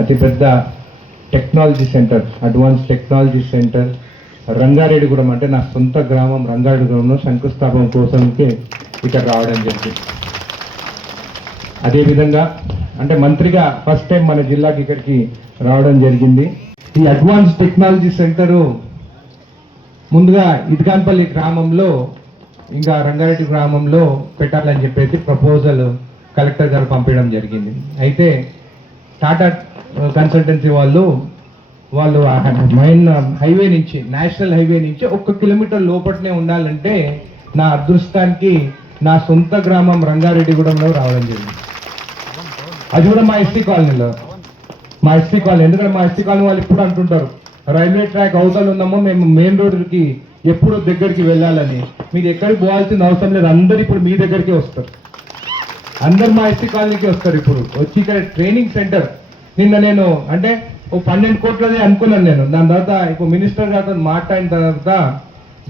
అతిపెద్ద technology centre, advance technology centre Rangareddygudem అంటే నా సొంత గ్రామం రంగారెడ్డిగూడెంలో శంకుస్థాపన కోసంకి ఇక్కడ రావడం జరిగింది. అదేవిధంగా అంటే మంత్రిగా ఫస్ట్ టైం మన జిల్లాకి ఇక్కడికి రావడం జరిగింది. ఈ అడ్వాన్స్ టెక్నాలజీ సెంటరు ముందుగా ఇటుకాన్పల్లి గ్రామంలో ఇంకా రంగారెడ్డి గ్రామంలో పెట్టాలని చెప్పేసి ప్రపోజల్ కలెక్టర్ గారు పంపించడం జరిగింది. అయితే టాటా కన్సల్టెన్సీ వాళ్ళు మెయిన్ హైవే నుంచి, నేషనల్ హైవే నుంచి 1 కిలోమీటర్ లోపలనే ఉండాలంటే నా అదృష్టానికి నా సొంత గ్రామం రంగారెడ్డిగూడెంలో రావడం జరిగింది. అది కూడా మా ఎస్టీ కాలనీలో, ఎందుకంటే మా ఎస్టీ కాలనీ వాళ్ళు ఇప్పుడు అంటుంటారు రైల్వే ట్రాక్ అవతల ఉన్నామో మేము మెయిన్ రోడ్డుకి ఎప్పుడు దగ్గరికి వెళ్ళాలని. మీరు ఎక్కడికి పోవాల్సిన అవసరం లేదు, అందరు ఇప్పుడు మీ దగ్గరికి వస్తారు, అందరు మా ఎస్టీ కాలనీకి వస్తారు. ఇప్పుడు వచ్చి ఇక్కడ ట్రైనింగ్ సెంటర్ నిన్న నేను అంటే 12 కోట్లది అనుకున్నాను నేను. దాని తర్వాత ఇప్పుడు మినిస్టర్ గారితో మాట్లాడిన తర్వాత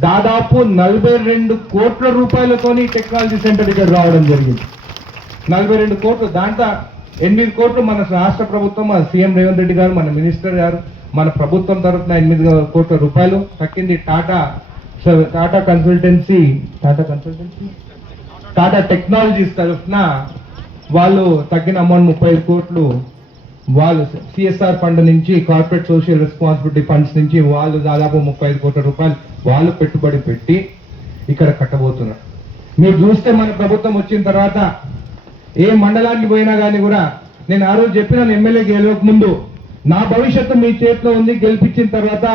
దాదాపు 42 కోట్ల రూపాయలతోని టెక్నాలజీ సెంటర్ ఇక్కడ రావడం జరిగింది. 42 కోట్లు, దాంట్లో 8 కోట్లు మన రాష్ట్ర ప్రభుత్వం, మన సీఎం రేవంత్ రెడ్డి గారు, మన మినిస్టర్ గారు, మన ప్రభుత్వం తరఫున 8 కోట్ల రూపాయలు తక్కింది. టాటా టెక్నాలజీస్ తరఫున వాళ్ళు తగ్గిన అమౌంట్ 35 కోట్లు వాళ్ళు సిఎస్ఆర్ ఫండ్ నుంచి, కార్పొరేట్ సోషల్ రెస్పాన్సిబిలిటీ ఫండ్స్ నుంచి వాళ్ళు దాదాపు 35 కోట్ల రూపాయలు వాళ్ళు పెట్టుబడి పెట్టి ఇక్కడ కట్టబోతున్నారు. మీరు చూస్తే మన ప్రభుత్వం వచ్చిన తర్వాత ఏ మండలానికి పోయినా కానీ కూడా నేను ఆ రోజు చెప్పిన ఎమ్మెల్యే గెలవక ముందు నా భవిష్యత్తు మీ చేతిలో ఉంది, గెలిపించిన తర్వాత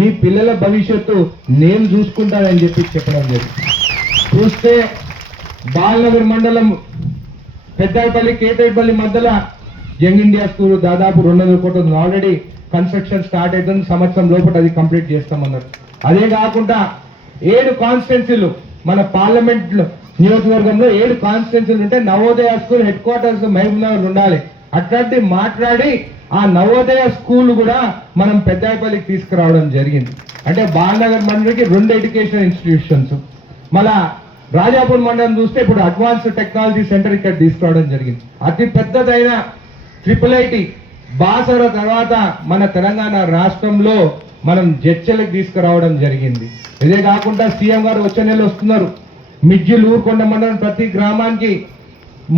మీ పిల్లల భవిష్యత్తు నేను చూసుకుంటానని చెప్పడం జరిగింది. చూస్తే బాలనగర్ మండలం పెద్దాయపల్లి కేతేపల్లి మధ్యలో యంగ్ ఇండియా స్కూల్ దాదాపు 200 కోట్లు ఆల్రెడీ కన్స్ట్రక్షన్ స్టార్ట్ అవుతుంది, సంవత్సరం లోపల అది కంప్లీట్ చేస్తామన్నారు. అదే కాకుండా 7 కాన్స్టిట్యున్సీలు మన పార్లమెంట్ నియోజకవర్గంలో 7 కాన్స్టిట్యున్సీలు ఉంటే Navodaya school head quarters Mahabubnagar ఉండాలి. అట్లాంటి మాట్లాడి ఆ నవోదయ స్కూల్ కూడా మనం పెద్దాయపల్లికి తీసుకురావడం జరిగింది. అంటే బాలనగర్ మండలికి 2 ఎడ్యుకేషన్ ఇన్స్టిట్యూషన్స్, మళ్ళా రాజాపూర్ మండలం చూస్తే ఇప్పుడు అడ్వాన్స్ టెక్నాలజీ సెంటర్ ఇక్కడ తీసుకురావడం జరిగింది. అతి పెద్దదైన IIIT బాసర తర్వాత మన తెలంగాణ రాష్ట్రంలో మనం జడ్చలకు తీసుకురావడం జరిగింది. ఇదే కాకుండా సీఎం గారు వచ్చే నెల వస్తున్నారు. మిడ్జిల్ ఊరుకొండ మండలం ప్రతి గ్రామానికి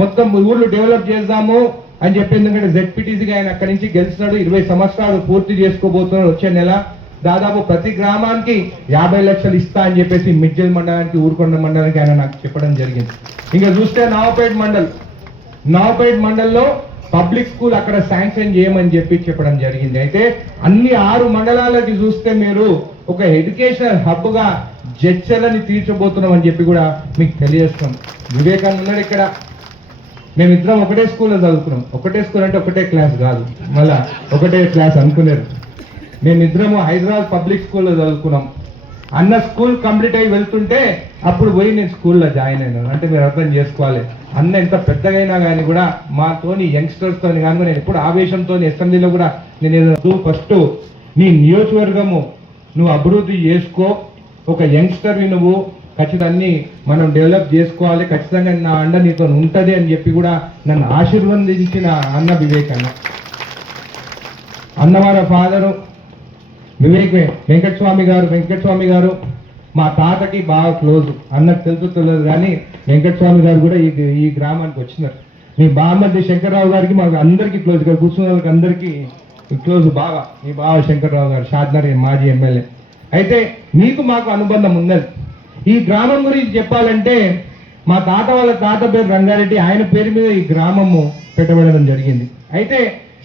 మొత్తం ఊర్లు డెవలప్ చేద్దాము అని చెప్పి, ఎందుకంటే జెడ్పీటీసీగా ఆయన అక్కడి నుంచి గెలిచినాడు, 20 సంవత్సరాలు పూర్తి చేసుకోబోతున్నాడు. వచ్చే నెల దాదాపు ప్రతి గ్రామానికి 50 లక్షలు ఇస్తా అని చెప్పేసి మిడ్జిల్ మండలానికి, ఊరుకొండ మండలానికి ఆయన నాకు చెప్పడం జరిగింది. ఇంకా చూస్తే నవాపేట్ మండల్లో పబ్లిక్ స్కూల్ అక్కడ శాంక్షన్ చేయమని చెప్పడం జరిగింది. అయితే అన్ని 6 మండలాలకి చూస్తే మీరు ఒక ఎడ్యుకేషనల్ హబ్ గా జడ్చలని తీర్చబోతున్నాం అని చెప్పి కూడా మీకు తెలియజేస్తాం. వివేకానంద ఉన్నాడు ఇక్కడ, మేమిద్దరం ఒకటే స్కూల్లో చదువుకున్నాం. ఒకటే స్కూల్ అంటే ఒకటే క్లాస్ కాదు, మళ్ళా ఒకటే క్లాస్ అనుకున్నారు. మేమిద్దరము హైదరాబాద్ పబ్లిక్ స్కూల్లో చదువుకున్నాం. అన్న స్కూల్ కంప్లీట్ అయ్యి వెళ్తుంటే అప్పుడు పోయి నేను స్కూల్లో జాయిన్ అయినాను. అంటే మీరు అర్థం చేసుకోవాలి, అన్న ఎంత పెద్దగా అయినా కానీ కూడా మాతోని యంగ్స్టర్స్తో కానీ నేను ఎప్పుడు ఆవేశంతో అసెంబ్లీలో కూడా నేను ఫస్ట్ నీ నియోజకవర్గము నువ్వు అభివృద్ధి చేసుకో, ఒక యంగ్స్టర్వి నువ్వు, ఖచ్చితంగా మనం డెవలప్ చేసుకోవాలి, ఖచ్చితంగా నా అండ నీతో ఉంటుంది అని చెప్పి కూడా నన్ను ఆశీర్వదించిన అన్న వివేక్ అన్నవారి ఫాదరు వెంకటస్వామి గారు మా తాతకి బాగా క్లోజ్. అన్నకు తెలియదు కానీ వెంకటస్వామి గారు కూడా ఈ గ్రామానికి వచ్చినారు. మీ బామ్మర్ది శంకర్రావు గారికి మాకు అందరికీ క్లోజ్, ఇక్కడ కూర్చున్న వాళ్ళకి అందరికీ క్లోజ్ బాగా. మీ బావ శంకర్రావు గారు షాద్నగర్ మాజీ ఎమ్మెల్యే. అయితే మీకు మాకు అనుబంధం ఉన్నది. ఈ గ్రామం గురించి చెప్పాలంటే మా తాత వాళ్ళ తాత పేరు రంగారెడ్డి, ఆయన పేరు మీద ఈ గ్రామము పెట్టబడడం జరిగింది. అయితే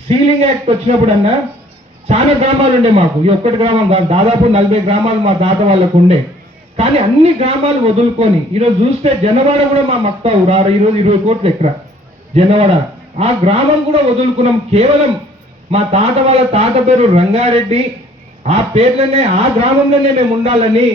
సీలింగ్ యాక్ట్ వచ్చినప్పుడు అన్నా చాలా గ్రామాలు ఉండే మాకు, ఈ ఒక్కటి గ్రామం కాదు, దాదాపు 40 గ్రామాలు మా తాత వాళ్ళకు ఉండే. కానీ అన్ని గ్రామాలు వదులుకొని ఈరోజు చూస్తే జనవాడ కూడా మా మక్తా ఊరారు, ఈరోజు 20 కోట్లు ఎకరా జనవాడ, ఆ గ్రామం కూడా వదులుకున్నాం. కేవలం మా తాత వాళ్ళ తాత పేరు రంగారెడ్డి, ఆ పేర్లనే ఆ గ్రామంలోనే మేము ఉండాలని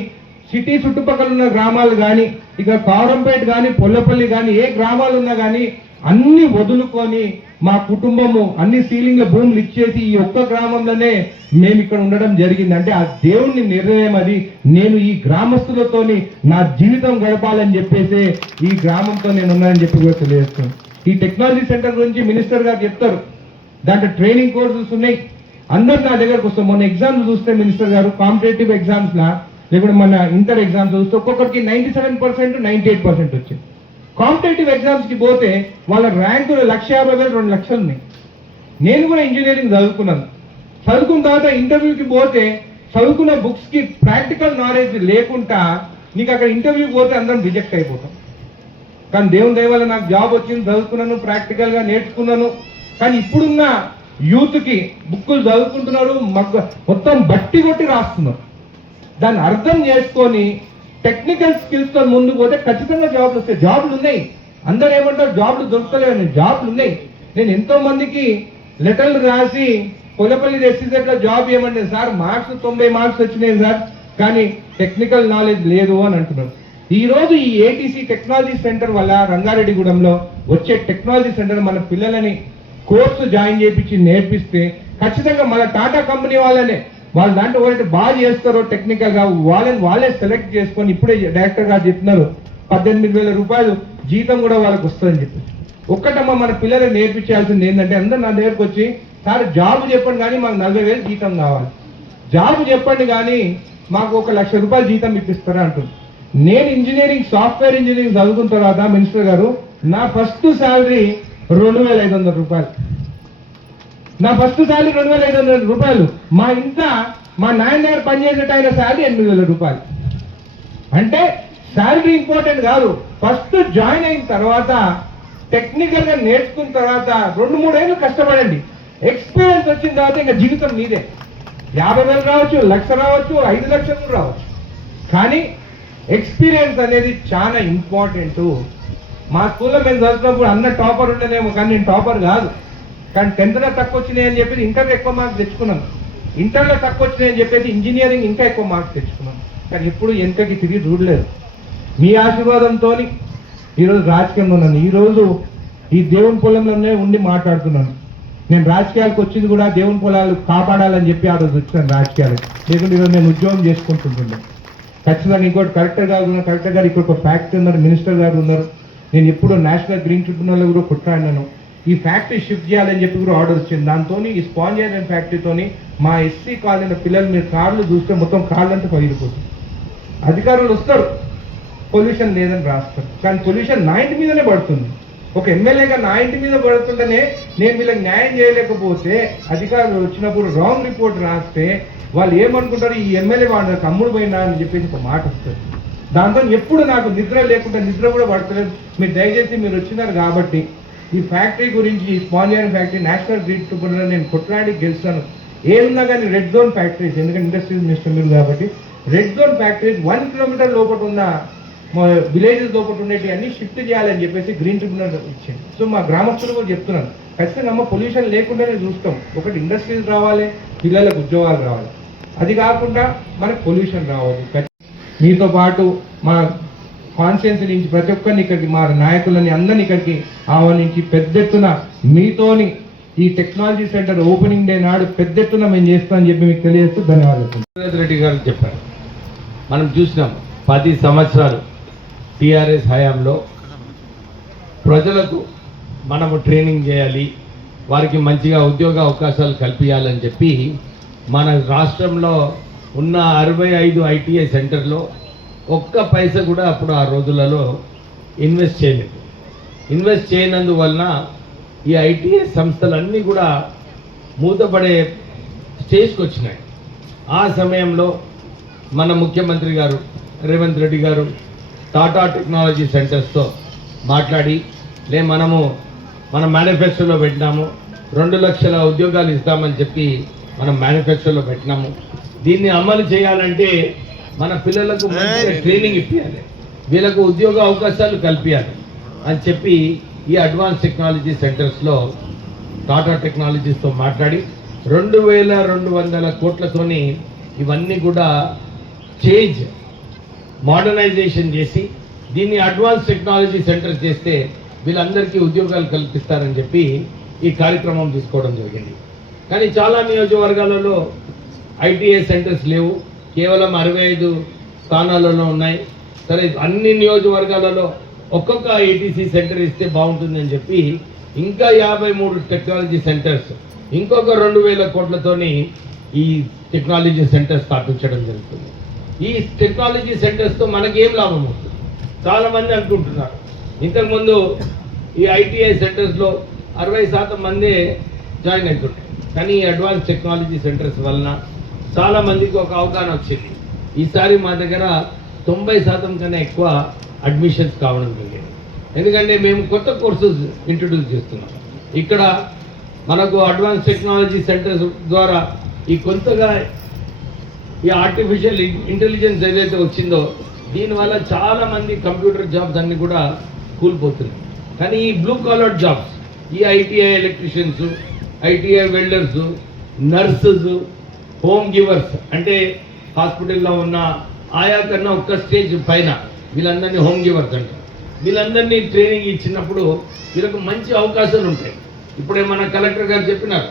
సిటీ చుట్టుపక్కల ఉన్న గ్రామాలు కానీ, ఇక కారంపేట కానీ, పొల్లపల్లి కానీ, ఏ గ్రామాలు ఉన్నా కానీ అన్ని వదులుకొని మా కుటుంబము అన్ని సీలింగ్ల భూములు ఇచ్చేసి ఈ ఒక్క గ్రామంలోనే మేము ఇక్కడ ఉండడం జరిగింది. అంటే ఆ దేవుని నిర్ణయం అది. నేను ఈ గ్రామస్తులతోని నా జీవితం గడపాలని చెప్పేసి ఈ గ్రామంతో నేను ఉన్నానని చెప్పి కూడా తెలియజేస్తున్నాను. ఈ టెక్నాలజీ సెంటర్ గురించి మినిస్టర్ గారు చెప్తారు. దాంట్లో ట్రైనింగ్ కోర్సెస్ ఉన్నాయి. అందరు నా దగ్గరకు వస్తాం. మొన్న ఎగ్జామ్స్ చూస్తే మినిస్టర్ గారు కాంపిటేటివ్ ఎగ్జామ్స్ లా లేకుంటే మన ఇంటర్ ఎగ్జామ్స్ చూస్తే ఒక్కొక్కరికి 97%, 98% వచ్చింది. కాంపిటేటివ్ ఎగ్జామ్స్ కి పోతే వాళ్ళ ర్యాంకులు 1,50,000, 2 లక్షలు ఉన్నాయి. నేను కూడా ఇంజనీరింగ్ చదువుకున్నాను. చదువుకున్న తర్వాత ఇంటర్వ్యూకి పోతే చదువుకున్న బుక్స్ కి ప్రాక్టికల్ నాలెడ్జ్ లేకుండా నీకు అక్కడ ఇంటర్వ్యూకి పోతే అందరం రిజెక్ట్ అయిపోతాం. కానీ దేవుని దయ వల్ల నాకు జాబ్ వచ్చింది, చదువుకున్నాను, ప్రాక్టికల్ గా నేర్చుకున్నాను. కానీ ఇప్పుడున్న యూత్ కి బుక్కులు చదువుకుంటున్నారు, మొత్తం బట్టి కొట్టి రాస్తున్నారు. దాన్ని అర్థం చేసుకొని టెక్నికల్ స్కిల్స్ తో ముందుకు పోతే ఖచ్చితంగా జాబ్లు వస్తాయి. జాబ్లు ఉన్నాయి. అందరూ ఏమంటారు జాబ్లు దొరకలేవు, జాబ్లు ఉన్నాయి. నేను ఎంతో మందికి లెటర్లు రాసి కొలపల్లి రెసిడెంట్ లో జాబ్ ఏమంటే సార్ మార్క్స్ 90 మార్క్స్ వచ్చినాయి సార్, కానీ టెక్నికల్ నాలెడ్జ్ లేదు అని అంటున్నారు. ఈ రోజు ఈ ఏటీసీ టెక్నాలజీ సెంటర్ వల్ల రంగారెడ్డిగూడెంలో వచ్చే టెక్నాలజీ సెంటర్ మన పిల్లలని కోర్సు జాయిన్ చేయించి నేర్పిస్తే ఖచ్చితంగా మన టాటా కంపెనీ వాళ్ళనే వాళ్ళు దాంట్లో ఒకటి బాగా చేస్తారో టెక్నికల్ గా వాళ్ళే సెలెక్ట్ చేసుకొని ఇప్పుడే డైరెక్టర్ గారు చెప్తున్నారు 18,000 రూపాయలు జీతం కూడా వాళ్ళకి వస్తుందని చెప్పి. ఒక్కటమ్మా మన పిల్లలు నేర్పించాల్సింది ఏంటంటే అందరూ నా దగ్గరకు వచ్చి సార్ జాబ్ చెప్పండి కానీ మాకు 40,000 జీతం కావాలి, జాబ్ చెప్పండి కానీ మాకు 1,00,000 రూపాయలు జీతం ఇప్పిస్తారా అంటుంది. నేను ఇంజనీరింగ్ సాఫ్ట్వేర్ ఇంజనీరింగ్ చదువుకున్న తర్వాత మినిస్టర్ గారు నా ఫస్ట్ శాలరీ 2,500 రూపాయలు. నా ఫస్ట్ శాలరీ 2,500 రూపాయలు. మా ఇంట్లో మా నాయన దగ్గర పనిచేసేట ఆయన శాలరీ 8,000 రూపాయలు. అంటే శాలరీ ఇంపార్టెంట్ కాదు. ఫస్ట్ జాయిన్ అయిన తర్వాత టెక్నికల్ గా నేర్చుకున్న తర్వాత 2-3 ఏళ్ళు కష్టపడండి. ఎక్స్పీరియన్స్ వచ్చిన తర్వాత ఇంకా జీవితం మీదే. 50,000 రావచ్చు, 1,00,000 రావచ్చు, 5 లక్షలు రావచ్చు. కానీ ఎక్స్పీరియన్స్ అనేది చాలా ఇంపార్టెంట్. మా స్కూల్లో మేము చదువుతున్నప్పుడు అన్న టాపర్ ఉండేనేమో, కానీ నేను టాపర్ కాదు. కానీ 10th లో తక్కువ వచ్చినాయి అని చెప్పేసి ఇంటర్లో ఎక్కువ మార్క్స్ తెచ్చుకున్నాను. ఇంటర్లో తక్కువ వచ్చినాయి అని చెప్పేసి ఇంజనీరింగ్ ఇంకా ఎక్కువ మార్క్స్ తెచ్చుకున్నాను. కానీ ఎప్పుడు వెనకకి తిరిగి చూడలేదు. మీ ఆశీర్వాదంతో ఈరోజు రాజకీయంలో ఉన్నాను. ఈరోజు ఈ దేవుని పొలంలోనే ఉండి మాట్లాడుతున్నాను. నేను రాజకీయాలకు వచ్చింది కూడా దేవుని పొలాలు కాపాడాలని చెప్పి ఆ రోజు వచ్చాను రాజకీయాలు. లేకుంటే ఈరోజు నేను ఉద్యోగం చేసుకుంటుంటున్నాను. ఖచ్చితంగా ఇంకోటి కలెక్టర్ గారు ఉన్నారు, కలెక్టర్ గారు ఇక్కడ ఒక ఫ్యాక్టరీ ఉన్నారు, మినిస్టర్ గారు ఉన్నారు. నేను ఎప్పుడు నేషనల్ గ్రీన్ ట్రిబ్యునల్ కూడా కొట్లాడినాను. ఈ ఫ్యాక్టరీ షిఫ్ట్ చేయాలని చెప్పి కూడా ఆర్డర్ వచ్చింది. దాంతో ఈ స్పాంజ్ ఐరన్ ఫ్యాక్టరీతోని మా ఎస్సీ కాలనీ పిల్లలు మీరు కార్లు చూస్తే మొత్తం కార్లు అంతా పగిలిపోతుంది. అధికారులు వస్తారు, పొల్యూషన్ లేదని రాస్తారు, కానీ పొల్యూషన్ నా ఇంటి మీదనే పడుతుంది. ఒక ఎమ్మెల్యేగా నా ఇంటి మీద పడుతుంటేనే నేను వీళ్ళకి న్యాయం చేయలేకపోతే అధికారులు వచ్చినప్పుడు రాంగ్ రిపోర్ట్ రాస్తే వాళ్ళు ఏమనుకుంటారు, ఈ ఎమ్మెల్యే వాళ్ళ తమ్ముడు పోయినా అని చెప్పేసి ఒక మాట వస్తుంది. దాంతో ఎప్పుడు నాకు నిద్ర లేకుండా నిద్ర కూడా పడతలేదు. మీరు దయచేసి మీరు వచ్చినారు కాబట్టి ఈ ఫ్యాక్టరీ గురించి, ఈ sponge iron factory national green tribunal నేను కొట్లాడి గెలిచాను. ఏమున్నా కానీ రెడ్ జోన్ ఫ్యాక్టరీస్, ఎందుకంటే ఇండస్ట్రీస్ మినిస్టర్ మీరు కాబట్టి రెడ్ జోన్ ఫ్యాక్టరీస్ 1 కిలోమీటర్ లోపల ఉన్న విలేజెస్ లోపల ఉండేవి అన్ని షిఫ్ట్ చేయాలని చెప్పేసి గ్రీన్ ట్రిబ్యునల్ ఇచ్చింది. సో మా గ్రామస్తులు కూడా చెప్తున్నాను, ఖచ్చితంగా అమ్మ పొల్యూషన్ లేకుండానే చూస్తాం. ఒకటి ఇండస్ట్రీస్ రావాలి, పిల్లలకు ఉద్యోగాలు రావాలి, అది కాకుండా మనకు పొల్యూషన్ రావాలి. మీతో పాటు మా కాన్స్టిట్యున్సీ నుంచి ప్రతి ఒక్కరిని ఇక్కడికి, మా నాయకులని అందరినీ ఇక్కడికి ఆహ్వానించి పెద్ద ఎత్తున మీతోని ఈ టెక్నాలజీ సెంటర్ ఓపెనింగ్ డే నాడు పెద్ద ఎత్తున మేము చేస్తామని చెప్పి మీకు తెలియజేస్తూ ధన్యవాదాలు. రెడ్డి గారు చెప్పారు, మనం చూసినాం 10 సంవత్సరాలు టీఆర్ఎస్ హయాంలో ప్రజలకు మనము ట్రైనింగ్ చేయాలి, వారికి మంచిగా ఉద్యోగ అవకాశాలు కల్పించాలని చెప్పి మన రాష్ట్రంలో ఉన్న 65 ఐటీఐ సెంటర్లో ఒక్క పైసా కూడా అప్పుడు ఆ రోజులలో ఇన్వెస్ట్ చేయలేదు. ఇన్వెస్ట్ చేయనందువలన ఈ ఐటీఐ సంస్థలన్నీ కూడా మూతపడే స్టేజ్కి వచ్చినాయి. ఆ సమయంలో మన ముఖ్యమంత్రి గారు రేవంత్ రెడ్డి గారు టాటా టెక్నాలజీ సెంటర్స్తో మాట్లాడి మనము మన మేనిఫెస్టోలో పెట్టినాము, 2 లక్షల ఉద్యోగాలు ఇస్తామని చెప్పి మనం మేనిఫెస్టోలో పెట్టినాము. దీన్ని అమలు చేయాలంటే మన పిల్లలకు మంచిగా ట్రైనింగ్ ఇప్పించాలి, వీళ్ళకు ఉద్యోగ అవకాశాలు కల్పించాలి అని చెప్పి ఈ అడ్వాన్స్ టెక్నాలజీ సెంటర్స్లో టాటా టెక్నాలజీస్తో మాట్లాడి 2,200 కోట్లతోని ఇవన్నీ కూడా చేంజ్ మోడర్నైజేషన్ చేసి దీన్ని అడ్వాన్స్ టెక్నాలజీ సెంటర్ చేస్తే వీళ్ళందరికీ ఉద్యోగాలు కల్పిస్తారని చెప్పి ఈ కార్యక్రమం తీసుకోవడం జరిగింది. కానీ చాలా నియోజకవర్గాలలో ఐటీఐ సెంటర్స్ లేవు, కేవలం 65 స్థానాలలో ఉన్నాయి. సరే, అన్ని నియోజకవర్గాలలో ఒక్కొక్క ఏటీసీ సెంటర్ ఇస్తే బాగుంటుందని చెప్పి ఇంకా 53 టెక్నాలజీ సెంటర్స్ ఇంకొక 2,000 కోట్లతోని ఈ టెక్నాలజీ సెంటర్ స్థాపించడం జరుగుతుంది. ఈ టెక్నాలజీ సెంటర్స్తో మనకి ఏం లాభం అవుతుంది? చాలామంది అనుకుంటున్నారు ఇంతకుముందు ఈ ఐటీఐ సెంటర్స్లో 60% మందే జాయిన్ అవుతుంటారు. కానీ ఈ అడ్వాన్స్ టెక్నాలజీ సెంటర్స్ వలన చాలామందికి ఒక అవగాహన వచ్చింది. ఈసారి మా దగ్గర 90% కన్నా ఎక్కువ అడ్మిషన్స్ కావడం జరిగింది. ఎందుకంటే మేము కొత్త కోర్సెస్ ఇంట్రడ్యూస్ చేస్తున్నాం. ఇక్కడ మనకు అడ్వాన్స్ టెక్నాలజీ సెంటర్స్ ద్వారా ఈ కొత్తగా ఈ ఆర్టిఫిషియల్ ఇంటెలిజెన్స్ ఏదైతే వచ్చిందో దీనివల్ల చాలామంది కంప్యూటర్ జాబ్స్ అన్నీ కూడా కూలిపోతున్నాయి. కానీ ఈ బ్లూ కాలర్ జాబ్స్, ఈ ITI electricians, ITI welders, nurses, home givers, అంటే హాస్పిటల్లో ఉన్న ఆయా కన్నా ఒక్క స్టేజ్ పైన వీళ్ళందరినీ హోమ్ గివర్స్ అంటారు. వీళ్ళందరినీ ట్రైనింగ్ ఇచ్చినప్పుడు వీళ్ళకు మంచి అవకాశాలు ఉంటాయి. ఇప్పుడే మన కలెక్టర్ గారు చెప్పినారు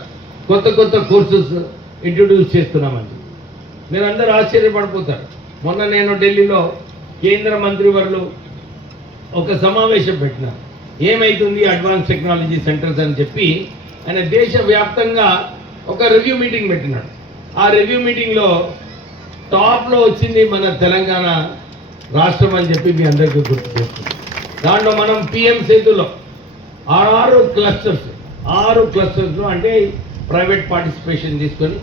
కొత్త కొత్త కోర్సెస్ ఇంట్రడ్యూస్ చేస్తున్నామని. మీరందరూ ఆశ్చర్యపడిపోతారు. మొన్న నేను ఢిల్లీలో కేంద్ర మంత్రివర్యులు ఒక సమావేశం పెట్టినారు. ఏమైతుంది అడ్వాన్స్ టెక్నాలజీ సెంటర్స్ అని చెప్పి ఆయన దేశవ్యాప్తంగా ఒక రివ్యూ మీటింగ్ పెట్టినాడు. ఆ రివ్యూ మీటింగ్లో టాప్లో వచ్చింది మన తెలంగాణ రాష్ట్రం అని చెప్పి మీ అందరికీ గుర్తు చేస్తుంది. దాంట్లో మనం పిఎం సేతులో 6 క్లస్టర్స్లో అంటే ప్రైవేట్ పార్టిసిపేషన్ తీసుకొని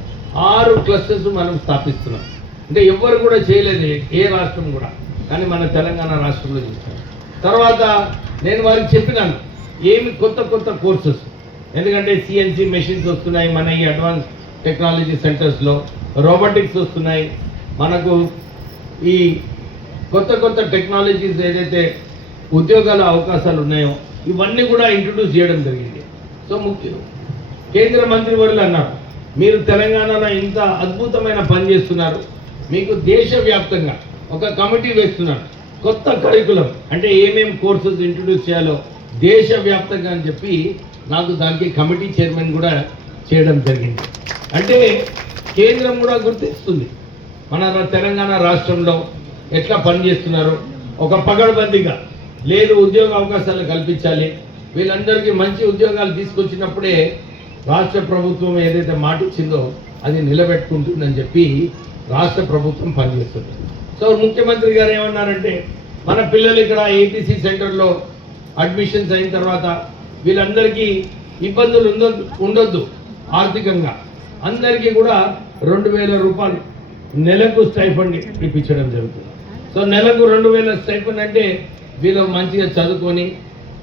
6 క్లస్టర్స్ మనం స్థాపిస్తున్నాం. అంటే ఎవ్వరు కూడా చేయలేదు, ఏ రాష్ట్రం కూడా. కానీ మన తెలంగాణ రాష్ట్రంలో చేస్తాం. తర్వాత నేను వారికి చెప్పినాను ఏమి కొత్త కొత్త కోర్సెస్, ఎందుకంటే సిఎన్సి మెషిన్స్ వస్తున్నాయి మన ఈ అడ్వాన్స్ టెక్నాలజీ సెంటర్స్లో, రోబోటిక్స్ వస్తున్నాయి, మనకు ఈ కొత్త కొత్త టెక్నాలజీస్ ఏదైతే ఉద్యోగాల అవకాశాలు ఉన్నాయో ఇవన్నీ కూడా ఇంట్రడ్యూస్ చేయడం జరిగింది. సో కేంద్ర మంత్రివర్యులు అన్నారు మీరు తెలంగాణలో ఇంత అద్భుతమైన పని చేస్తున్నారు, మీకు దేశవ్యాప్తంగా ఒక కమిటీ వేస్తున్నారు, కొత్త కరికులం అంటే ఏమేమి కోర్సెస్ ఇంట్రడ్యూస్ చేయాలో దేశవ్యాప్తంగా అని చెప్పి నాకు దానికి కమిటీ చైర్మన్ కూడా చేయడం జరిగింది. అంటే కేంద్రం కూడా గుర్తిస్తుంది మన తెలంగాణ రాష్ట్రంలో ఎట్లా పనిచేస్తున్నారు. ఒక పగడబందీగా లేదు, ఉద్యోగ అవకాశాలు కల్పించాలి, వీళ్ళందరికీ మంచి ఉద్యోగాలు తీసుకొచ్చినప్పుడే రాష్ట్ర ప్రభుత్వం ఏదైతే మాట ఇచ్చిందో అది నిలబెట్టుకుంటుందని చెప్పి రాష్ట్ర ప్రభుత్వం పనిచేస్తుంది. సో ముఖ్యమంత్రి గారు ఏమన్నారంటే మన పిల్లలు ఇక్కడ ఏటీసీ సెంటర్లో అడ్మిషన్స్ అయిన తర్వాత వీళ్ళందరికీ ఇబ్బందులు ఉండొద్దు, ఆర్థికంగా అందరికీ కూడా 2,000 రూపాయలు నెలకు స్టైఫండ్ ఇప్పించడం జరుగుతుంది. సో నెలకు 2,000 స్టైఫండ్ అంటే వీళ్ళు మంచిగా చదువుకొని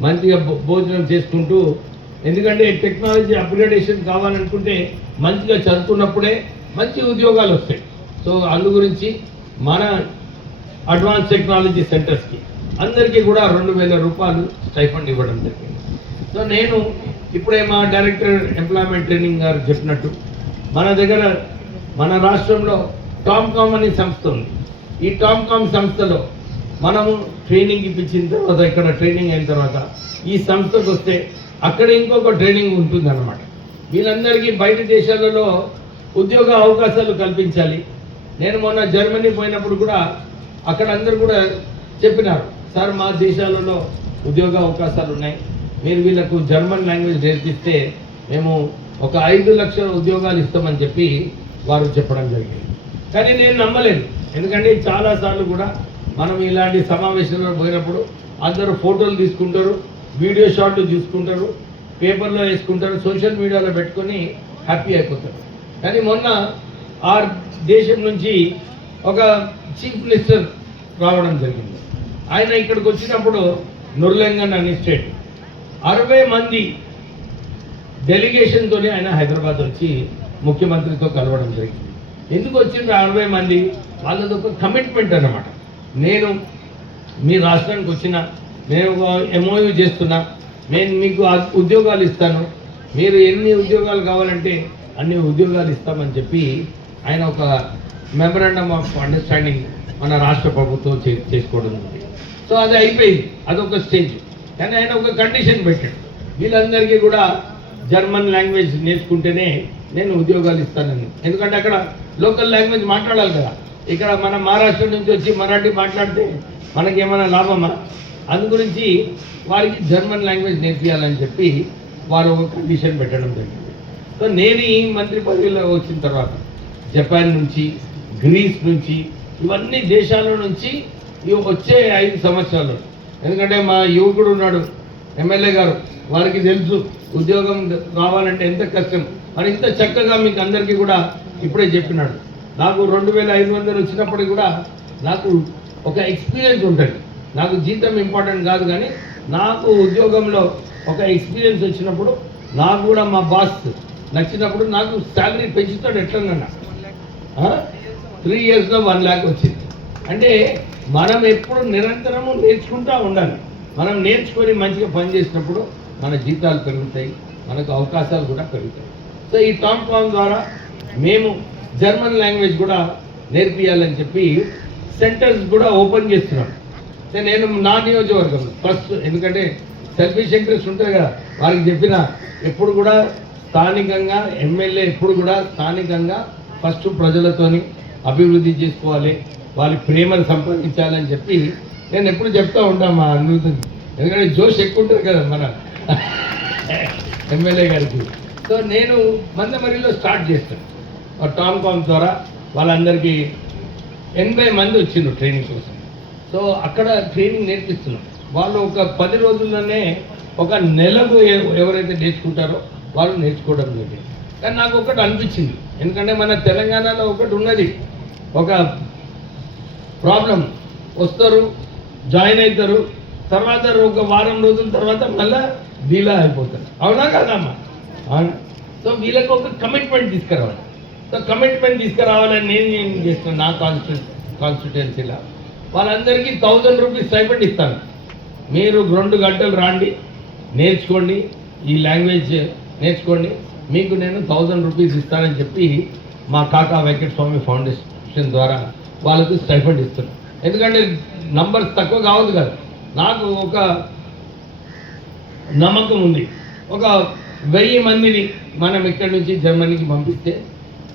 మంచిగా భోజనం చేసుకుంటూ, ఎందుకంటే టెక్నాలజీ అప్గ్రేడేషన్ కావాలనుకుంటే మంచిగా చదువుకున్నప్పుడే మంచి ఉద్యోగాలు వస్తాయి. సో అందు గురించి మన అడ్వాన్స్ టెక్నాలజీ సెంటర్స్కి అందరికీ కూడా 2,000 రూపాయలు స్టైఫండ్ ఇవ్వడం జరిగింది. సో నేను ఇప్పుడే మా డైరెక్టర్ ఎంప్లాయ్మెంట్ ట్రైనింగ్ గారు చెప్పినట్టు మన దగ్గర మన రాష్ట్రంలో టామ్కామ్ అనే సంస్థ ఉంది. ఈ టామ్కామ్ సంస్థలో మనము ట్రైనింగ్ ఇప్పించిన తర్వాత ఇక్కడ ట్రైనింగ్ అయిన తర్వాత ఈ సంస్థకు వస్తే అక్కడ ఇంకొక ట్రైనింగ్ ఉంటుంది అన్నమాట. వీళ్ళందరికీ బయట దేశాలలో ఉద్యోగ అవకాశాలు కల్పించాలి. నేను మొన్న జర్మనీ పోయినప్పుడు కూడా అక్కడ అందరూ కూడా చెప్పినారు, సార్ మా దేశాలలో ఉద్యోగ అవకాశాలు ఉన్నాయి, మీరు వీళ్ళకు జర్మన్ లాంగ్వేజ్ నేర్పిస్తే మేము ఒక 5 లక్షల ఉద్యోగాలు ఇస్తామని చెప్పి వారు చెప్పడం జరిగింది. కానీ నేను నమ్మలేదు, ఎందుకంటే చాలాసార్లు కూడా మనం ఇలాంటి సమావేశంలో పోయినప్పుడు అందరూ ఫోటోలు తీసుకుంటారు, వీడియో షాట్లు తీసుకుంటారు, పేపర్లో వేసుకుంటారు, సోషల్ మీడియాలో పెట్టుకొని హ్యాపీ అయిపోతారు. కానీ మొన్న ఆ దేశం నుంచి ఒక చీఫ్ మినిస్టర్ రావడం జరిగింది. ఆయన ఇక్కడికి వచ్చినప్పుడు నుర్లెంగన్ అనే స్టేట్ 60 మంది డెలిగేషన్తోనే ఆయన హైదరాబాద్ వచ్చి ముఖ్యమంత్రితో కలవడం జరిగింది. ఎందుకు వచ్చిండ్రు 60 మంది? వాళ్ళది ఒక కమిట్మెంట్ అన్నమాట. నేను మీ రాష్ట్రానికి వచ్చిన, నేను ఎంఓయూ చేస్తున్నా, నేను మీకు ఉద్యోగాలు ఇస్తాను, మీరు ఎన్ని ఉద్యోగాలు కావాలంటే అన్ని ఉద్యోగాలు ఇస్తామని చెప్పి ఆయన ఒక మెమరాండమ్ ఆఫ్ అండర్స్టాండింగ్ మన రాష్ట్ర ప్రభుత్వం చేసుకోవడం ఉంది. సో అది అయిపోయింది, అదొక స్టేజ్. కానీ ఆయన ఒక కండిషన్ పెట్టాడు, వీళ్ళందరికీ కూడా జర్మన్ లాంగ్వేజ్ నేర్చుకుంటేనే నేను ఉద్యోగాలు ఇస్తానని. ఎందుకంటే అక్కడ లోకల్ లాంగ్వేజ్ మాట్లాడాలి కదా. ఇక్కడ మన మహారాష్ట్ర నుంచి వచ్చి మరాఠీ మాట్లాడితే మనకేమైనా లాభమా? అందు గురించి వారికి జర్మన్ లాంగ్వేజ్ నేర్పించాలని చెప్పి వారు ఒక కండిషన్ పెట్టడం జరిగింది. సో నేను ఈ మంత్రి పదవిలో వచ్చిన తర్వాత జపాన్ నుంచి, గ్రీస్ నుంచి, ఇవన్నీ దేశాల నుంచి ఇవి వచ్చే 5 సంవత్సరాలు. ఎందుకంటే మా యువకుడు ఉన్నాడు ఎమ్మెల్యే గారు, వారికి తెలుసు ఉద్యోగం రావాలంటే ఎంత కష్టం అని. ఇంత చక్కగా మీకు అందరికీ కూడా ఇప్పుడే చెప్పినాడు. నాకు 2500 వచ్చినప్పటికీ కూడా నాకు ఒక ఎక్స్పీరియన్స్ ఉంటుంది. నాకు జీతం ఇంపార్టెంట్ కాదు, కానీ నాకు ఉద్యోగంలో ఒక ఎక్స్పీరియన్స్ వచ్చినప్పుడు నాకు కూడా మా బాస్ నచ్చినప్పుడు నాకు శాలరీ పెంచుతాడు ఎట్లన్నా. 3 ఇయర్స్లో 1 lakh వచ్చింది. అంటే మనం ఎప్పుడు నిరంతరము నేర్చుకుంటూ ఉండాలి. మనం నేర్చుకొని మంచిగా పనిచేసినప్పుడు మన జీతాలు పెరుగుతాయి, మనకు అవకాశాలు కూడా పెరుగుతాయి. సో ఈ టామ్ ద్వారా మేము జర్మన్ లాంగ్వేజ్ కూడా నేర్పియాలని చెప్పి సెంటర్స్ కూడా ఓపెన్ చేస్తున్నాం. నేను నా నియోజకవర్గం ఫస్ట్, ఎందుకంటే సెల్ఫిష్ ఇంట్రెస్ట్ ఉంటుంది కదా, వారికి చెప్పిన ఎప్పుడు కూడా స్థానికంగా ఎమ్మెల్యే ఎప్పుడు కూడా స్థానికంగా ఫస్ట్ ప్రజలతోని అభివృద్ధి చేసుకోవాలి, వాళ్ళ ప్రేమను సంపాదించాలని చెప్పి నేను ఎప్పుడు చెప్తూ ఉంటాను మా అనుభూతి. ఎందుకంటే జోష్ ఎక్కువ ఉంటుంది కదా మన ఎమ్మెల్యే గారికి. సో నేను మందమరిలో స్టార్ట్ చేస్తాను టామ్ ద్వారా. వాళ్ళందరికీ 80 మంది వచ్చిండ్రు ట్రైనింగ్ కోసం. సో అక్కడ ట్రైనింగ్ నేర్పిస్తున్నాం. వాళ్ళు ఒక 10 రోజుల్లోనే ఒక నెలకు ఎవరైతే నేర్చుకుంటారో వాళ్ళు నేర్చుకోవడం జరిగింది. కానీ నాకు ఒకటి అనిపించింది, ఎందుకంటే మన తెలంగాణలో ఒకటి ఉన్నది, ఒక ప్రాబ్లం. వస్తారు, జాయిన్ అవుతారు, తర్వాత ఒక వారం రోజుల తర్వాత మళ్ళీ డీలా అయిపోతారు. అవునా కదమ్మా? అవునా. సో వీళ్ళకి ఒక కమిట్మెంట్ తీసుకురావాలి. సో కమిట్మెంట్ తీసుకురావాలని నేను ఏం చేస్తున్నాను, నా కాన్స్టిట్యుయెన్సీలో వాళ్ళందరికీ 1000 రూపీస్ స్టైపెండ్ ఇస్తాను. మీరు 2 గంటలు రాండి, నేర్చుకోండి, ఈ లాంగ్వేజ్ నేర్చుకోండి, మీకు నేను 1000 రూపీస్ ఇస్తానని చెప్పి మా కాకా వెంకటస్వామి ఫౌండేషన్ ద్వారా వాళ్ళకు స్టైపెండ్ ఇస్తున్నాను. ఎందుకంటే నంబర్స్ తక్కువ కావద్దు కదా. నాకు ఒక నమ్మకం ఉంది, ఒక 1000 మందిని మనం ఇక్కడి నుంచి జర్మనీకి పంపిస్తే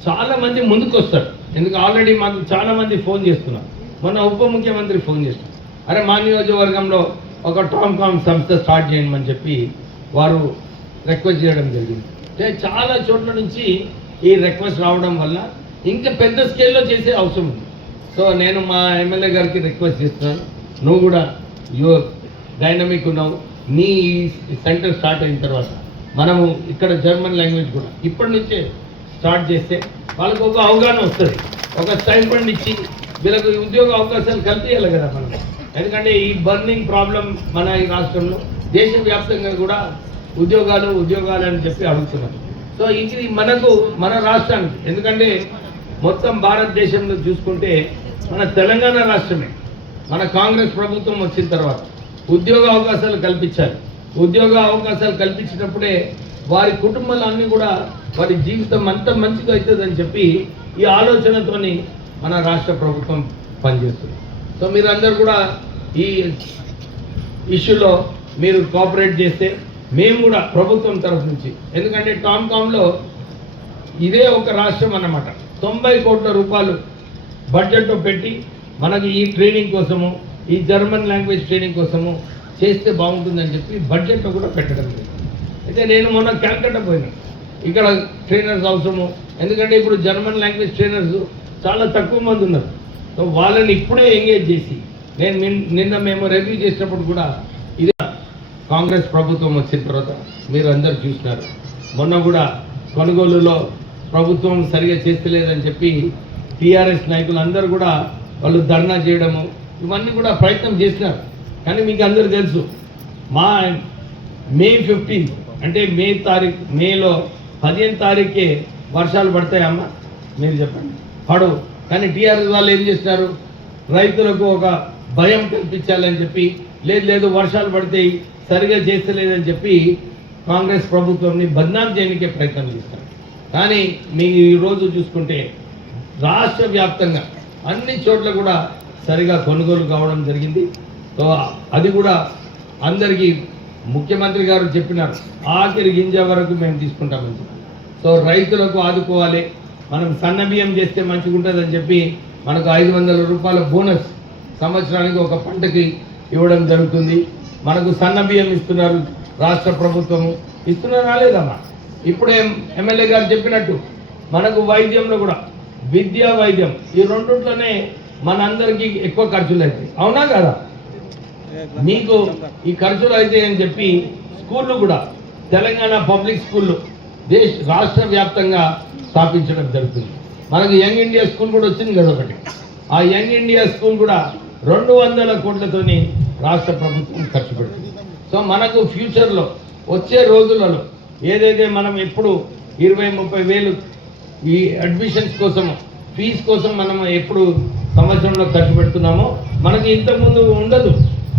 చాలా మంది ముందుకు వస్తారు. ఎందుకు ఆల్రెడీ మాకు చాలా మంది ఫోన్ చేస్తున్నారు. మొన్న ఉప ముఖ్యమంత్రి ఫోన్ చేస్తున్నారు, అరే మా నియోజకవర్గంలో ఒక టామ్ సంస్థ స్టార్ట్ చేయమని చెప్పి వారు రిక్వెస్ట్ చేయడం జరిగింది. చాలా చోట్ల నుంచి ఈ రిక్వెస్ట్ రావడం వల్ల ఇంకా పెద్ద స్కేల్లో చేసే అవసరం ఉంది. సో నేను మా ఎమ్మెల్యే గారికి రిక్వెస్ట్ చేస్తున్నాను, నువ్వు కూడా డైనమిక్ ఉన్నావు, నీ సెంటర్ స్టార్ట్ అయిన తర్వాత మనము ఇక్కడ జర్మన్ లాంగ్వేజ్ కూడా ఇప్పటి నుంచే స్టార్ట్ చేస్తే వాళ్ళకు ఒక అవగాహన వస్తుంది. ఒక స్టైపెండ్ ఇచ్చి వీళ్ళకు ఉద్యోగ అవకాశాలు కల్పించాలి కదా మనం. ఎందుకంటే ఈ బర్నింగ్ ప్రాబ్లం మన ఈ రాష్ట్రంలో, దేశవ్యాప్తంగా కూడా ఉద్యోగాలు అని చెప్పి అడుగుతున్నారు. సో ఇది మనకు మన రాష్ట్రానికి, ఎందుకంటే మొత్తం భారతదేశంలో చూసుకుంటే మన తెలంగాణ రాష్ట్రమే మన కాంగ్రెస్ ప్రభుత్వం వచ్చిన తర్వాత ఉద్యోగ అవకాశాలు కల్పించాలి. ఉద్యోగ అవకాశాలు కల్పించినప్పుడే వారి కుటుంబాలన్నీ కూడా వారి జీవితం అంత మంచిగా అవుతుందని చెప్పి ఈ ఆలోచనతోని మన రాష్ట్ర ప్రభుత్వం పనిచేస్తుంది. సో మీరందరూ కూడా ఈ ఇష్యూలో మీరు కోఆపరేట్ చేస్తే మేము కూడా ప్రభుత్వం తరఫు నుంచి, ఎందుకంటే టామ్కామ్లో ఇదే ఒక రాష్ట్రం అన్నమాట, 90 కోట్ల రూపాయలు బడ్జెట్లో పెట్టి మనకి ఈ ట్రైనింగ్ కోసము, ఈ జర్మన్ లాంగ్వేజ్ ట్రైనింగ్ కోసము చేస్తే బాగుంటుందని చెప్పి బడ్జెట్లో కూడా పెట్టడం జరిగింది. అయితే నేను మొన్న క్యాల్కట్టా పోయినా, ఇక్కడ ట్రైనర్స్ అవసరము, ఎందుకంటే ఇప్పుడు జర్మన్ లాంగ్వేజ్ ట్రైనర్స్ చాలా తక్కువ మంది ఉన్నారు. సో వాళ్ళని ఇప్పుడే ఎంగేజ్ చేసి, నేను నిన్న మేము రివ్యూ చేసినప్పుడు కూడా ఇది కాంగ్రెస్ ప్రభుత్వం వచ్చిన తర్వాత మీరు అందరు చూసినారు. మొన్న కూడా కొనుగోలులో ప్రభుత్వం సరిగా చేస్తలేదని చెప్పి టీఆర్ఎస్ నాయకులు అందరూ కూడా వాళ్ళు ధర్నా చేయడము ఇవన్నీ కూడా ప్రయత్నం చేసినారు. కానీ మీకు అందరూ తెలుసు, మే 15 అంటే మేలో 15 తారీఖే వర్షాలు పడతాయమ్మా, మీరు చెప్పండి, పడవు. కానీ టీఆర్ఎస్ వాళ్ళు ఏం చేస్తున్నారు, రైతులకు ఒక భయం కల్పించాలని చెప్పి, లేదు వర్షాలు పడితే సరిగా చేస్తలేదని చెప్పి కాంగ్రెస్ ప్రభుత్వాన్ని బద్నాం చేయడానికే ప్రయత్నం చేస్తారు. కానీ మీకు ఈరోజు చూసుకుంటే రాష్ట్ర వ్యాప్తంగా అన్ని చోట్ల కూడా సరిగా కొనుగోలు కావడం జరిగింది. సో అది కూడా అందరికీ ముఖ్యమంత్రి గారు చెప్పినారు, ఆఖరి గింజ వరకు మేము తీసుకుంటామని చెప్పి. సో రైతులకు ఆదుకోవాలి, మనం సన్న బియ్యం చేస్తే మంచిగా ఉంటుందని చెప్పి మనకు 500 రూపాయల బోనస్ సంవత్సరానికి ఒక పంటకి ఇవ్వడం జరుగుతుంది. మనకు సన్న బియ్యం ఇస్తున్నారు, రాష్ట్ర ప్రభుత్వము ఇస్తున్నారా లేదమ్మా? ఇప్పుడే ఎమ్మెల్యే గారు చెప్పినట్టు మనకు వైద్యంలో కూడా విద్య వైద్యం ఈ రెండుట్లోనే మనందరికీ ఎక్కువ ఖర్చులు అవుతాయి, అవునా కదా? మీకు ఈ ఖర్చులు అయితే అని చెప్పి స్కూళ్ళు కూడా తెలంగాణ పబ్లిక్ స్కూళ్ళు రాష్ట్ర వ్యాప్తంగా స్థాపించడం జరుగుతుంది. మనకు యంగ్ ఇండియా స్కూల్ కూడా వచ్చింది కదా ఒకటి. ఆ యంగ్ ఇండియా స్కూల్ కూడా 200 కోట్లతోని రాష్ట్ర ప్రభుత్వం ఖర్చు పెడుతుంది. సో మనకు ఫ్యూచర్లో వచ్చే రోజులలో ఏదైతే మనం ఎప్పుడు 20-30 వేలు ఈ అడ్మిషన్స్ కోసం ఫీజు కోసం మనం ఎప్పుడు సంవత్సరంలో ఖర్చు పెడుతున్నామో మనకి ఇంతకుముందు ఉండదు.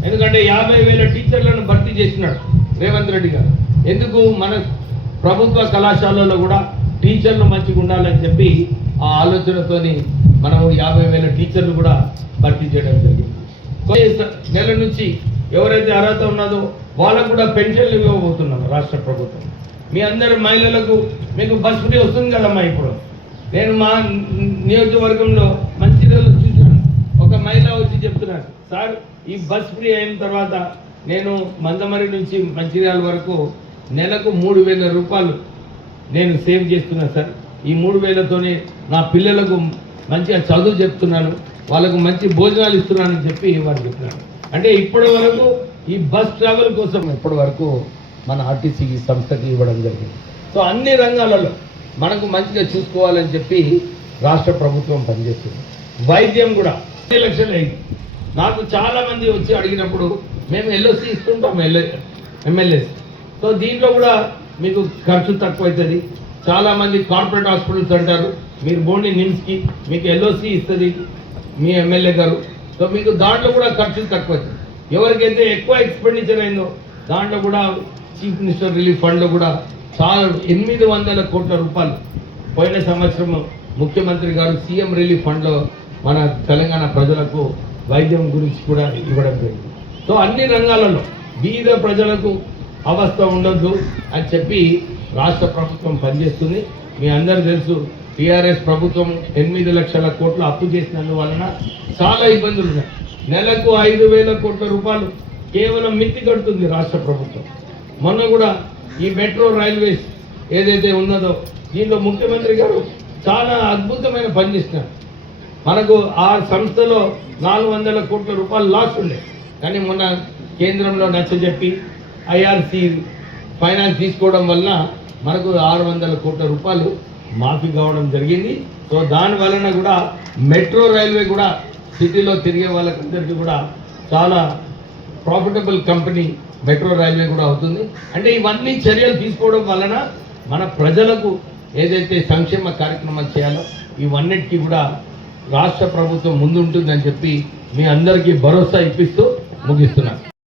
ఎందుకంటే 50,000 టీచర్లను భర్తీ చేసినాడు రేవంత్ రెడ్డి గారు. ఎందుకు? మన ప్రభుత్వ కళాశాలలో కూడా టీచర్లు మంచిగా ఉండాలని చెప్పి ఆ ఆలోచనతోని మనం 50,000 టీచర్లు కూడా భర్తీ చేయడం జరిగింది. నెల నుంచి ఎవరైతే అర్హత ఉన్నదో వాళ్ళకు కూడా పెన్షన్లు ఇవ్వబోతున్నాం రాష్ట్ర ప్రభుత్వం. మీ అందరి మహిళలకు మీకు బస్ ఫ్రీ వస్తుంది కదమ్మా. ఇప్పుడు నేను మా నియోజకవర్గంలో మంచిర్యాలలో చూశాను, ఒక మహిళ వచ్చి చెప్తున్నారు, సార్ ఈ బస్ ఫ్రీ అయిన తర్వాత నేను మందమరి నుంచి మంచిర్యాల వరకు నెలకు 3,000 రూపాయలు నేను సేవ్ చేస్తున్నా సార్. ఈ 3,000తోనే నా పిల్లలకు మంచిగా చదువు చెప్తున్నాను, వాళ్ళకు మంచి భోజనాలు ఇస్తున్నానని చెప్పి వారు చెప్తున్నారు. అంటే ఇప్పటి వరకు ఈ బస్ ట్రావెల్ కోసం ఇప్పటి వరకు మన ఆర్టీసీ సంస్థకి ఇవ్వడం జరిగింది. సో అన్ని రంగాలలో మనకు మంచిగా చూసుకోవాలని చెప్పి రాష్ట్ర ప్రభుత్వం పనిచేస్తుంది. వైద్యం కూడా 10 లక్షలు అయింది. నాకు చాలా మంది వచ్చి అడిగినప్పుడు మేము ఎల్ఓసి ఇస్తుంటాం ఎమ్మెల్యేస్. సో దీంట్లో కూడా మీకు ఖర్చు తక్కువ అవుతుంది. చాలామంది కార్పొరేట్ హాస్పిటల్స్ అంటారు, మీరు బోండి నిమ్స్కి మీకు ఎల్ఓసి ఇస్తుంది మీ ఎమ్మెల్యే గారు. సో మీకు దాంట్లో కూడా ఖర్చు తక్కువ అవుతుంది. ఎవరికైతే ఎక్కువ ఎక్స్పెండిచర్ అయిందో దాంట్లో కూడా చీఫ్ మినిస్టర్ రిలీఫ్ ఫండ్లో కూడా చాలా 800 కోట్ల రూపాయలు పోయిన సంవత్సరం ముఖ్యమంత్రి గారు సీఎం రిలీఫ్ ఫండ్లో మన తెలంగాణ ప్రజలకు వైద్యం గురించి కూడా ఇవ్వడం జరిగింది. సో అన్ని రంగాలలో బీద ప్రజలకు అవస్థ ఉండొద్దు అని చెప్పి రాష్ట్ర ప్రభుత్వం పనిచేస్తుంది. మీ అందరూ తెలుసు, టీఆర్ఎస్ ప్రభుత్వం 8 లక్షల కోట్ల అప్పు చేసినందువలన చాలా ఇబ్బందులు ఉన్నాయి. నెలకు 5,000 కోట్ల రూపాయలు కేవలం మిత్తి కడుతుంది రాష్ట్ర ప్రభుత్వం. మొన్న కూడా ఈ మెట్రో రైల్వేస్ ఏదైతే ఉన్నదో దీనిలో ముఖ్యమంత్రి గారు చాలా అద్భుతమైన పని చేస్తున్నారు. మనకు ఆ సంస్థలో 400 కోట్ల రూపాయలు లాస్ ఉండే, కానీ మొన్న కేంద్రంలో నచ్చజెప్పి ఐఆర్సీ ఫైనాన్స్ తీసుకోవడం వల్ల మనకు 600 కోట్ల రూపాయలు మాఫీ కావడం జరిగింది. సో దాని వలన కూడా మెట్రో రైల్వే కూడా సిటీలో తిరిగే వాళ్ళకందరికీ కూడా చాలా ప్రాఫిటబుల్ కంపెనీ మెట్రో రైల్వే కూడా అవుతుంది. అంటే ఇవన్నీ చర్యలు తీసుకోవడం వలన మన ప్రజలకు ఏదైతే సంక్షేమ కార్యక్రమాలు చేయాలో ఇవన్నిటికీ కూడా రాష్ట్ర ప్రభుత్వం ముందుంటుందని చెప్పి మీ అందరికీ భరోసా ఇప్పిస్తూ ముగిస్తున్నాను.